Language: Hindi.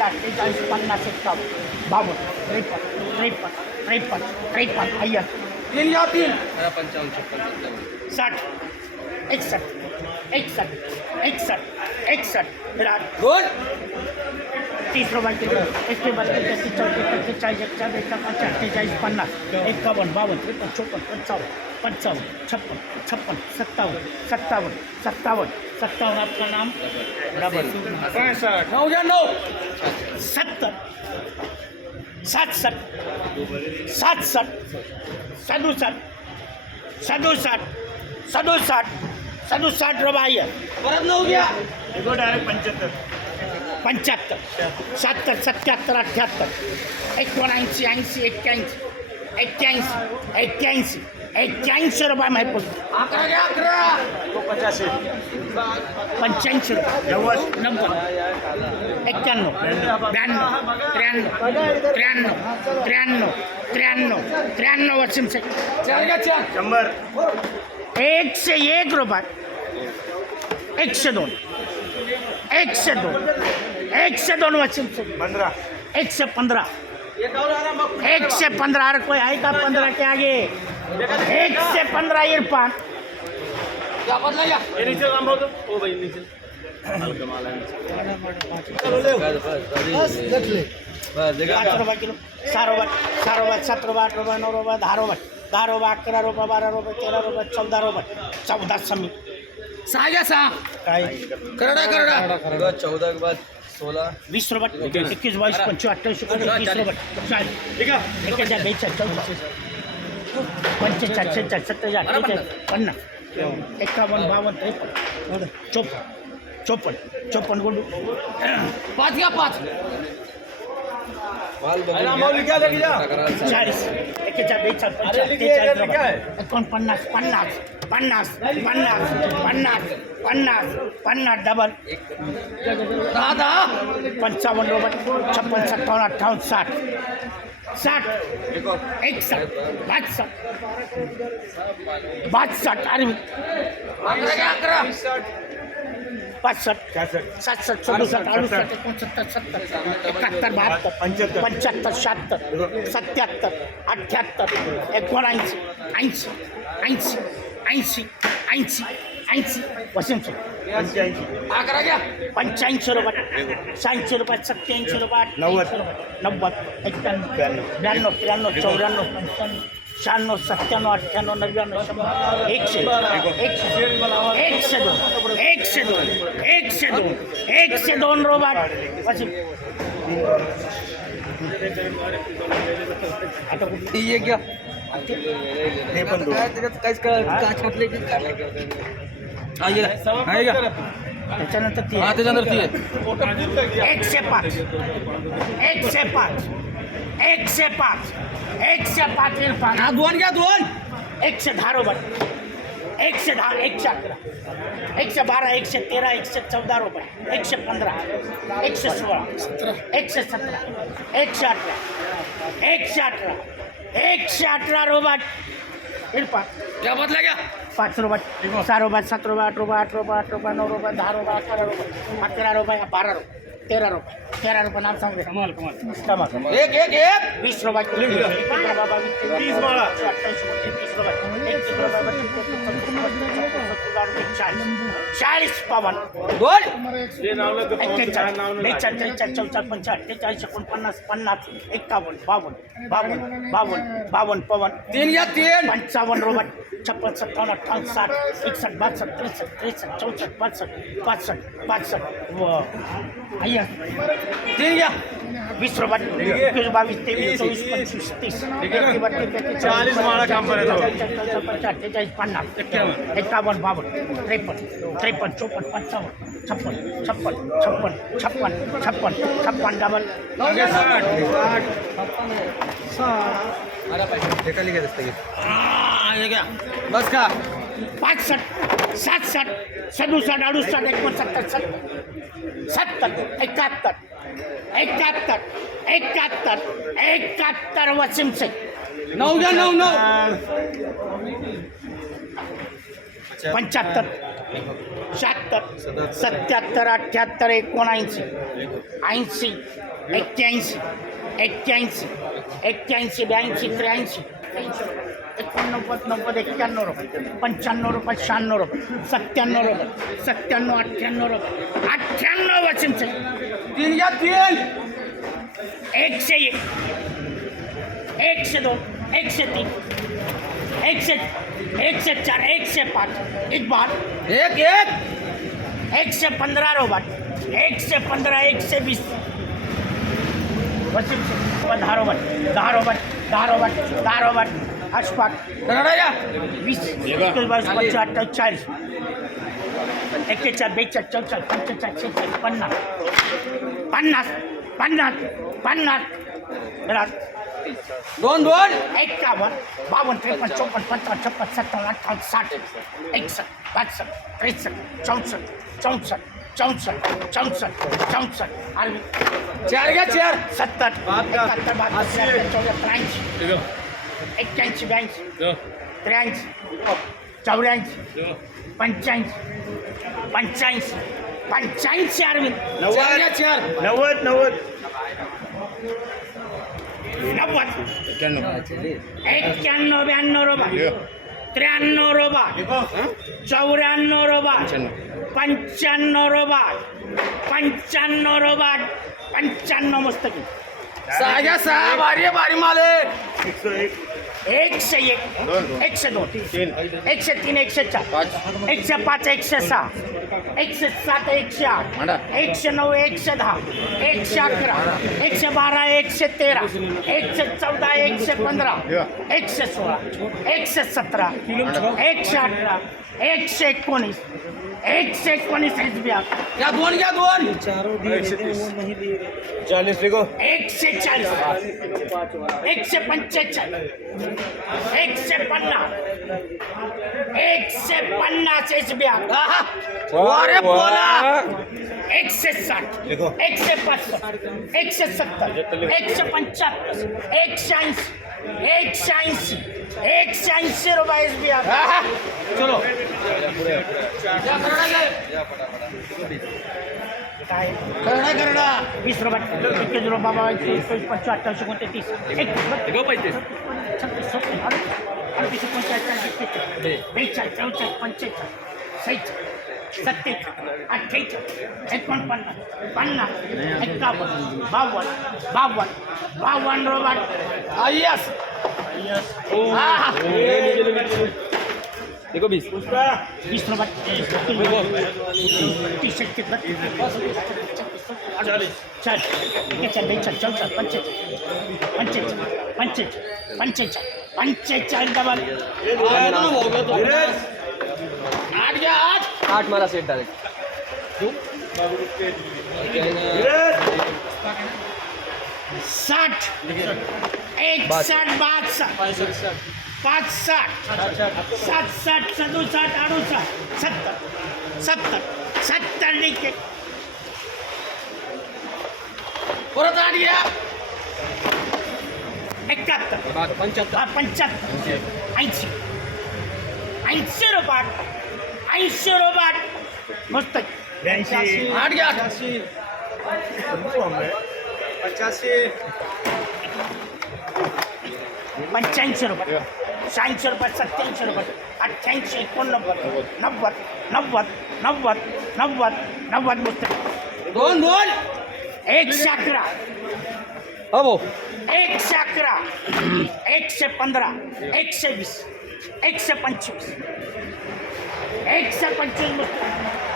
अठ्ठेचाळीस पन्नास एक्कावन्न बावन्न त्रेपन्न त्रेपन्न त्रेपन्न त्रेपन्न अय्यर तीन या तीन छप्पन चोपन्न पंचावन्न पंचावन्न छप्पन छप्पन सत्तावन्न सत्तावन्न सत्तावन्न सत्तावन्न आपका नाम? डबल पैंसठ नऊ घ्या नऊ सत्तर सातसष्ट सातसष्ट सदुसष्ट सदुसष्ट सदुसष्ट सदुसष्ट रुपये परत नऊ घ्या. पंच्याहत्तर. शहात्तर सत्याहत्तर अठ्ठ्याहत्तर एकोणऐंशी ऐंशी एक्क्याऐंशी. एक्क्याऐंशी एक्क्याऐंशी एक्क्याऐंशी रुपये माहीत पडतो अकरा घ्या अकरा पंच्याऐंशी रुपये। नव्वद। एक्क्याण्णव ब्याण्णव त्र्याण्णव त्र्याण्णव त्र्याण्णव त्र्याण्णव त्र्याण्णव वाशिम चार घ्या चार शंभर एकशे एक रुपये। एकशे दोन एकशे दोन एकशे दोन वाशिम पंधरा एकशे पंधरा एकशे पंधरा अरे कोई है का पंद्रह के आगे। एक से पंद्रह इरफान घ्या बदला घ्या पाच रुपये किलो सहा रुपये सहा रुपये सात रुपये आठ रुपये नऊ रुपये दहा रुपये दहा रुपये अकरा रुपये बारा रुपये तेरा रुपये चौदा रुपये चौदा समी सहा घ्या करडा करडा। चौदह के बाद सोलह। वीस रुपये एकवीस बावीस पंचवीस अठ्ठावीस एकोणतीस तीस रुपये चाळीस एकेचाळीस बेचाळीस चौतीस पंचेचाळीस शेहेचाळीस सत्तेचाळीस अठ्ठेचाळीस पन्नास। एकावन्न बावन्न त्रेपन्न चोपन्न चोपन्न चोपन्न गुंडू पाच घ्या पाच। चाळीस एकेचाळीस बेचाळीस. एकोणपन्नास पन्नास पन्नास पन्नास पन्नास। पन्नास पन्नास डबल दहा दहा पंचावन्न छप्पन सत्तावन्न अट्ठावन साठ. साठ. एकसष्ट बासठ बासष्ट. अरे. पासष्ट सातसष्ट सदुसष्ट अडुसष्ट एकोणसत्तर सत्तर. एकाहत्तर बहात्तर. पंच्याहत्तर. पंच्याहत्तर शहात्तर. सत्याहत्तर अठ्ठ्याहत्तर एकोणऐंशी ऐंशी ऐंशी ऐंशी ऐंशी ऐंशी. वशिमशे पंच्याऐंशी अकरा घ्या पंच्याऐंशी रुपये। शहाऐंशी रुपये सत्याऐंशी रुपये नव्वद. अठ्ठ्याऐंशी रुपये नव्वद। एक्क्याण्णव ब्याण्णव. ब्याण्णव त्र्याण्णव चौऱ्याण्णव पंच्याण्णव शहाण्णव सत्त्याण्णव अठ्ठ्याण्णव नव्याण्णव शंभर एकशे एकशे एकशे दोन एकशे दोन एकशे दोन एकशे दोन रुपये वशिम आता कुठली एक घ्या पण काहीच काच हा हा त्याच्यानंतर ती हा त्याच्यानंतर ती आहे एकशे पाच एकशे पाच एकशे पाच एकशे पाच इरफान हा दोन घ्या दोन एकशे दहा रुपये एकशे दहा एकशे अकरा एकशे बारा एकशे तेरा एकशे चौदा रुपये एकशे पंधरा एकशे सोळा एकशे सतरा एकशे अठरा एकशे अठरा एकशे अठरा रुपये इरफान बदला घ्या पाच रुपये सहा रुपये सात रुपये आठ रुपये आठ रुपये आठ रुपये नऊ रुपये दहा रुपये अकरा रुपये अकरा रुपये बारा रुपये तेरा रुपये तेरा रुपये नाव सांगते कमाल कमाल. कमाल. एक एक एक. वीस रुपये किलो. पंधरा बाबा वीस तीस माळा. अठ्ठावीस रुपये. चाळीस पावन। दोन एक्केचाळीस एकोणपन्नास पन्नास एक्कावन्न बावन्न बावन्न बावन्न बावन्न पवन। तीन घ्या तीन। पंचावन्न रुपये छप्पन सत्तावन्न अठ्ठावन्न साठ एकसष्ट बासष्ट त्रेसष्ट त्रेसष्ट चौसष्ट पासष्ट पासष्ट पासष्ट व तीन घ्या वीस रुपये एकवीस बावीस तेवीस चोवीस पंचवीस तीस एकतीस बत्तीस तेहतीस चाळीस माळा काम करायचं. पंचेचाळीस पंचेचाळीस अठ्ठेचाळीस पन्नास एकावन्न बावन्न त्रेपन्न त्रेपन्न चोपन्न पंचावन्न छप्पन छप्पन छप्पन छप्पन छप्पन छप्पन डबल। हा, हे बस का। पासष्ट सातसष्ट सदुसष्ट अडुसष्ट एकोणसत्तर सत्तर। सत्तर एकाहत्तर एकाहत्तर एकाहत्तर एकाहत्तर वसीम शेख नऊ घ्या नऊ नऊ पंच्याहत्तर शहात्तर सत्याहत्तर अठ्ठ्याहत्तर एकोणऐंशी ऐंशी एक्क्याऐंशी एक्क्याऐंशी एक्क्याऐंशी ब्याऐंशी त्र्याऐंशी एकोणनव्वद नव्वद एक्क्याण्णव रुपये पंच्याण्णव रुपये शहाण्णव रुपये सत्त्याण्णव रुपये सत्त्याण्णव अठ्ठ्याण्णव रुपये अठ्ठ्याण्णव वाशिमचे तीन घ्या तीन एक एकशे दोन एकशे तीन एकशे चार एकशे पाच एक बार एक एक एकशे पंधरा रोबट एकशे पंधरा एकशे वीस पश्चिमशे दहा रोबट दहा रोबट दहा रोबट दहा रोबट कन्नडा घ्या वीस एकवीस बावीस पंचवीस अठ्ठावीस चाळीस एक्केचाळीस बेचाळीस चौचाळीस पंचेचाळीस शेहेचाळीस पन्नास पन्नास पन्नास पन्नास दोन दोन एकावन्न बावन्न त्रेपन्न चौपन्न पंचावन्न छप्पन्न सत्तावन्न अठ्ठावन्न साठ एकसष्ट बासष्ट त्रेसष्ट चौसष्ट चौसष्ट चौसष्ट चौसष्ट चौसष्ट चार घ्या चार सत्तर एकाहत्तर बहात्तर त्र्याहत्तर चौऱ्याहत्तर ऐंशी एक्क्याऐंशी ब्याऐंशी त्र्याऐंशी चौऱ्याऐंशी पंच्याऐंशी पंच्याऐंशी पंच्याऐंशी अरविंद चार घ्या चार नव्वद नव्वद. नव्वद. एक्क्याण्णव. ब्याण्णव रोबा. त्र्याण्णव रोबा. चौऱ्याण्णव रोबा. पंच्याण्णव. रोबा. पंच्याण्णव रोबा. पंच्याण्णव मस्तकी. सहा घ्या सहा भारी माल आहे एकशे एक एकशे एक दोन. एकशे दोन तीन एकशे तीन एकशे चार एकशे पाच एकशे सहा एकशे सात एकशे आठ एकशे नऊ एकशे दहा एकशे अकरा एकशे बारा एकशे तेरा एकशे चौदा एकशे पंधरा एकशे सोळा एकशे सतरा एकशे अठरा एकशे एकोणीस एकशे एकोणीस एस बी घ्या दोन घ्या दोन एकशे तीस चालीस लिखो एकशे चाळीस एकशे पंचेचाळीस एकशे पन्नास एकशे पन्नास एस बी आर अरे बोला। एकशे साठ लिखो एकशे पासष्ट एकशे सत्तर एकशे पंच्याहत्तर एकशे ऐंशी एकशे ऐंशी एकशे ऐंशी रुपये एस बी आर चलो। या फटाफट काय करडा करडा वीस रुपये एकवीस रुपये बाबा एकवीस पंचवीस अठ्ठावीस एकोणते तीस एक छत्तीस सत्तीस अडतीस पंचेचाळीस एकतीस बेचाळीस चौचाळीस पंचेचाळीस सेहेचाळीस सत्तेचाळीस अठ्ठेचाळीस एकोणपन्नास पन्नास एक्कावन्न बावन्न बावन्न बावन्न रोबाट आयस देखो बीस। तीस डबल आठ घ्या आठ। आठ मला सेट डायरेक्ट साठ। एक साठ पाच साठ पाच साठ सात साठ सदुसाठ अडुसाठ. सत्तर. सत्तर. सत्तर ऐंशी. ऐंशी रुपयात ऐंशी रुपयात शहाऐंशी रुपये सत्याऐंशी रुपये अठ्ठ्याऐंशी एकोणनव्वद नव्वद नव्वद नव्वद नव्वद नव्वद मस्त दोन दोन. एकशे अकरा हो भाऊ. एकशे अकरा एकशे पंधरा एकशे वीस एकशे पंचवीस. एकशे पंचवीस मस्त